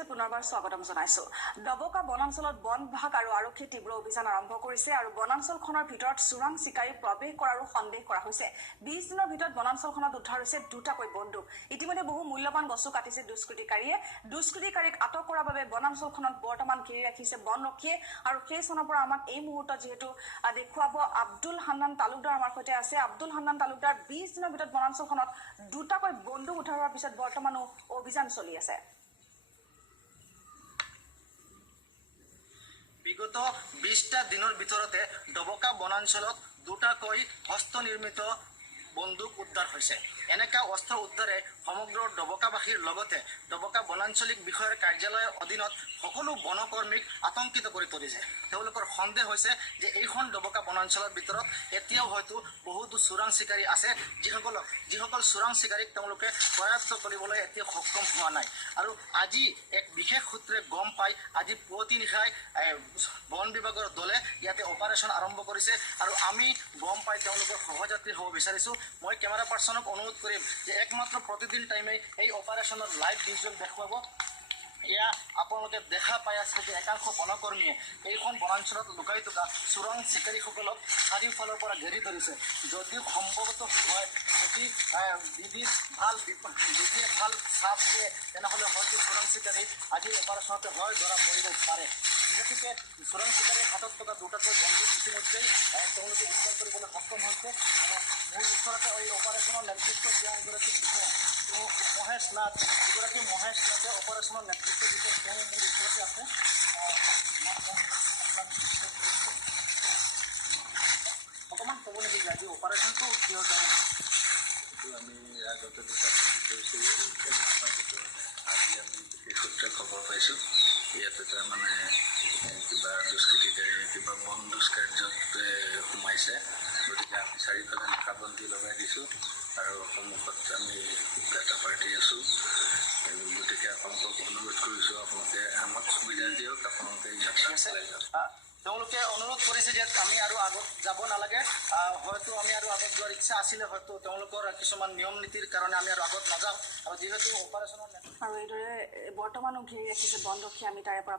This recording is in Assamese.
আছে পুনৰবাৰ স্বাগতম জনাইছো। ডবকা বনাঞ্চলত বন বিভাগ আৰু আৰক্ষীয়ে তীব্ৰ অভিযান আৰম্ভ কৰিছে আৰু বনাঞ্চলখনৰ ভিতৰত চোৰাং চিকাৰী প্ৰৱেশ কৰাৰো সন্দেহ কৰা হৈছে। 20 দিনৰ ভিতৰত বনাঞ্চলখনত উদ্ধাৰ হৈছে দুটাকৈ বন্দুক। ইতিমধ্যে বহু মূল্যৱান বস্তু কাটিছে দুষ্কৃতিকাৰীয়ে। দুষ্কৃতিকাৰীক আটক কৰাৰ বাবে বনাঞ্চলখনত বৰ্তমান ঘেৰি ৰাখিছে বনৰক্ষীয়ে আৰু সেই স্থানৰ পৰা আমাক এই মুহূৰ্তত যিহেতু দেখুৱাব আব্দুল হান্নান তালুকদাৰ আমাৰ সৈতে আছে। আব্দুল হান্নান তালুকদাৰ 20 দিনৰ ভিতৰত বনাঞ্চলখনত দুটাকৈ বন্দুক উদ্ধাৰ হোৱাৰ পিছত বৰ্তমানো অভিযান চলি আছে। বিগত 20টা দিনৰ ভিতৰতে ডবকা বনাঞ্চলত দুটাকৈ হস্তনিৰ্মিত বন্দুক উদ্ধাৰ হৈছে। এনেকা অস্ত্ৰ উদ্ধাৰে সমগ্ৰ ডবকাবাসীৰ লগতে ডবকা বনাঞ্চলিক বিষয়াৰ কাৰ্যালয়ৰ অধীনত সকলো বনকৰ্মীক আতংকিত কৰি তুলিছে। তেওঁলোকৰ সন্দেহ হৈছে যে এইখন ডবকা বনাঞ্চলৰ ভিতৰত এতিয়াও হয়তো বহুতো চোৰাং চিকাৰী আছে, যিসকল চোৰাং চিকাৰীক তেওঁলোকে পৰাস্ত কৰিবলৈ এতিয়া সক্ষম হোৱা নাই। আৰু আজি এক বিশেষ সূত্ৰে গম পাই আজি পুৱতি নিশাই বন বিভাগৰ দলে ইয়াতে অপাৰেশ্যন আৰম্ভ কৰিছে আৰু আমি গম পাই তেওঁলোকৰ সহযাত্ৰী হ'ব বিচাৰিছোঁ। মই কেমেৰা পাৰ্চনক অনুৰোধ কৰিম যে একমাত্ৰ প্ৰতিদিন টাইমে এই অপাৰেশ্যনৰ লাইভ ভিজুৱেল দেখুৱাব। এয়া আপোনালোকে দেখা পাই আছে যে একাংশ বনকৰ্মীয়ে এইখন বনাঞ্চলত লুকাই থকা চোৰাং চিকাৰীসকলক চাৰিওফালৰ পৰা ঘেৰি ধৰিছে। যদিও সম্ভৱতঃ হয় যদি বিধিয়ে ভাল চাপ দিয়ে তেনেহ'লে হয়তো চোৰাং চিকাৰী আজিৰ অপাৰেশ্যনতে হয় ধৰা পৰিব পাৰে। গতিকে চোৰাং চিকাৰীৰ হাতত থকা দুটাকৈ বন্দুক ইতিমধ্যেই তেওঁলোকে উদ্ধাৰ কৰিবলৈ সক্ষম হৈছে। আৰু মোৰ ওচৰতে এই অপাৰেশ্যনৰ নেতৃত্ব দিয়া এগৰাকী বিষয়া মহেশ নাথ, এগৰাকী মহেশ নাথে অপাৰেশ্যনৰ নেতৃত্ব দিছে। তেওঁ মোৰ ওচৰতে আছে। অকণমান ক'ব নেকি যে আজি অপাৰেশ্যনটো কিয় যায়? আমি আগতে দুটা কৰিছিলোঁ, আজি আমি বিশেষ সূত্ৰে খবৰ পাইছোঁ ইয়াতে তাৰমানে কিবা দুষ্কৃতিকাৰী কিবা বন দুষ্কাৰ্যত সোমাইছে। গতিকে আমি চাৰিওফালে নাকাবন্দী লগাই দিছোঁ আৰু সন্মুখত আমি এটা পাৰ্টি আছোঁ। গতিকে আপোনালোকক অনুৰোধ কৰিছোঁ আপোনালোকে আমাক সুবিধা দিয়ক, আপোনালোকে ইয়াত চলাই যাওক। তেওঁলোকে অনুৰোধ কৰিছে যে আমি আৰু আগত যাব নালাগে, হয়তো আমি আৰু আগত যোৱাৰ ইচ্ছা আছিলে, হয়তো তেওঁলোকৰ কিছুমান নিয়ম নীতিৰ কাৰণে আমি আৰু আগত নাযাওঁ। আৰু যিহেতু অপাৰেশ্যনৰ আৰু এইদৰে বৰ্তমানো ঘেৰি ৰাখিছে বনৰক্ষী, আমি তাৰে পৰা